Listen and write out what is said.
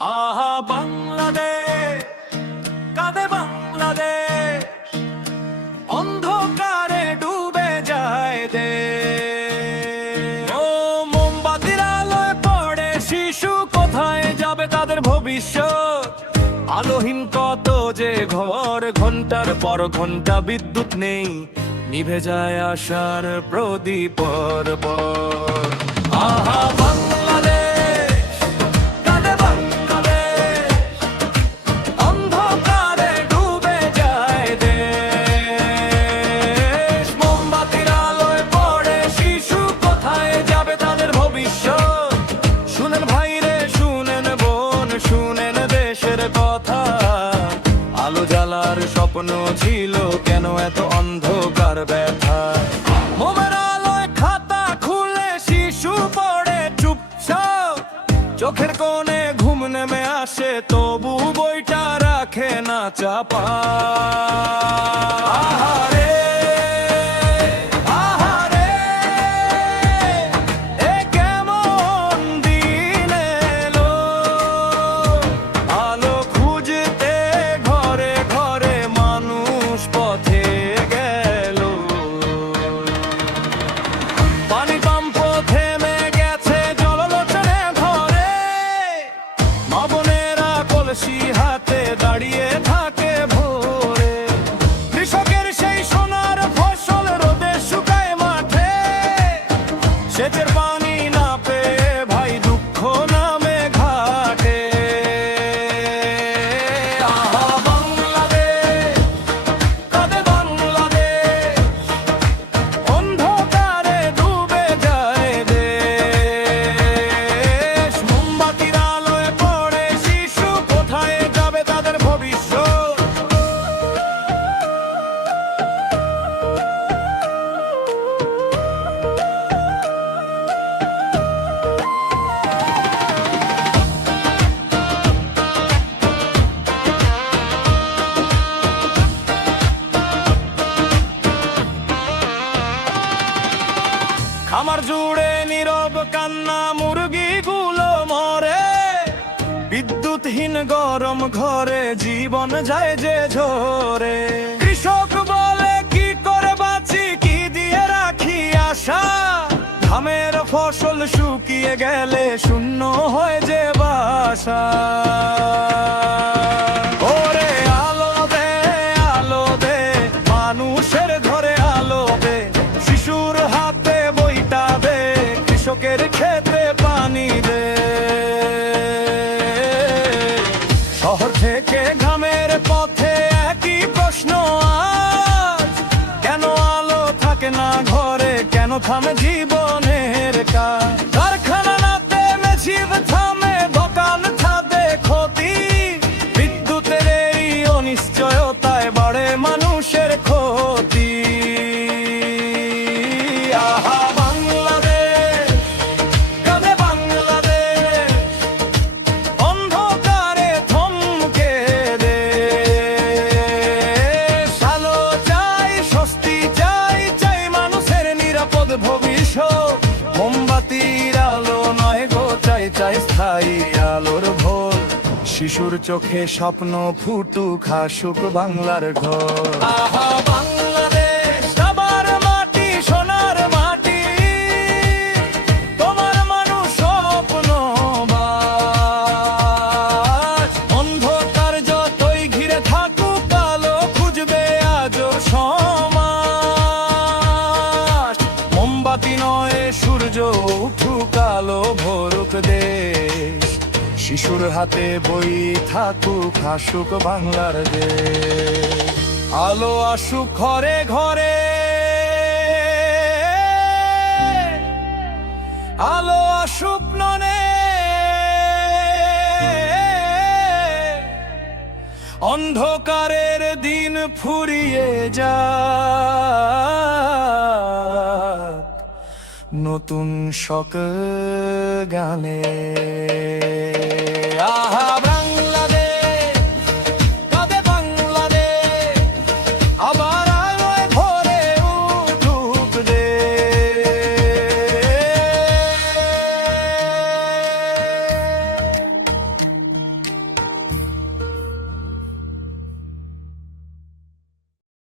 আহা বাংলাদেশ, কাঁদে বাংলাদেশ, অন্ধকারে ডুবে যায় দেশ। ও মোমবাতির আলোয় পড়ে শিশু, কোথায় যাবে তাদের ভবিষ্যৎ? আলোহীন কত যে ঘর, ঘন্টার পর ঘন্টা বিদ্যুৎ নেই, নিভে যায় আশার প্রদীপ পর। আহা বাংলাদেশ, কাঁদে বাংলাদেশ, অন্ধকারে ডুবে যায় দেশ। মোমবাতির আলোয় পড়ে শিশু, কোথায় যাবে তাদের ভবিষ্যৎ? শুনেন ভাইরে, শুনেন বোন, শুনেন দেশের কথা। আলো জ্বালার স্বপ্ন ছিল, কেন এত অন্ধকার ব্যথা? মোমের আলোয় খাতা খুলে শিশু পড়ে চুপচাপ, চোখের কোণে ঘুম নেমে আসে, তবু বইটা রাখে না চাপা। আহারে, আহারে, এ কেমন দিন এলো, আলো খুঁজতে ঘরে ঘরে মানুষ পথে গেল। পানি পাম্প থেমে গেছে জললোচনে ঘরে, মা বোনেরা কলসি হাতে দাঁড়িয়ে থাকে ভোরে। কৃষকের সেই সোনার ফসল রোদে শুকায় মাঠে, সেচের পানি না পেয়ে ভাই দুঃখ নামে ঘাটে। আহা বাংলাদেশ, কাঁদে বাংলাদেশ, অন্ধকারে ডুবে যায় দেশ। মোমবাতির আলোয় পড়ে শিশু, কোথায় যাবে তাদের ভবিষ্যৎ? খামার জুড়ে নীরব কান্না, মুরগিগুলো মরে, বিদ্যুৎহীন গরম ঘরে জীবন যায় যে ঝরে। কৃষক বলে কি করে বাঁচি, কি দিয়ে রাখি আশা? ধানের ফসল শুকিয়ে গেলে শূন্য হয় যে বাসা। ওরে আলো দে, আলো দে, মানুষের ঘরে আলো দে, শিশুর হাতে বইটা দে, কৃষকের ক্ষেতে পানি দে। শহর থেকে গ্রামের পথে একই প্রশ্ন আজ, কেন আলো থাকে না ঘরে, কেন থামে জীবনের কাজ? কারখানা না থেমে জীব থামে, দোকান থামে ক্ষতি, বিদ্যুতের এই অনিশ্চয়তায় বাড়ে মানুষের ক্ষতি। আহা বাংলাদেশ, কাঁদে বাংলাদেশ, অন্ধকারে থমকে দেশ। আলো চাই, স্বস্তি চাই, চাই মানুষের নিরাপদ ভবিষ্যৎ। মোমবাতির আলো নয় গো, চাই চাই স্থায়ী আলোর ভোর। শিশুর চোখে স্বপ্ন ফুটুক, হাসুক বাংলার ঘর। আহা বাংলাদেশ, আমার মাটি, সোনার মাটি, তোমার মানুষ স্বপ্নবাজ। অন্ধকার যতই ঘিরে থাকুক, আলো খুঁজবে আজও সমাজ। মোমবাতি নয় সূর্য উঠুক, আলো ভরুক দেশ। শিশুর হাতে বই থাকুক, হাসুক বাংলার দেশ। আলো আসুক ঘরে ঘরে, আলো আসুক ননে, অন্ধকারের দিন ফুরিয়ে যাক নতুন সকাল গানে।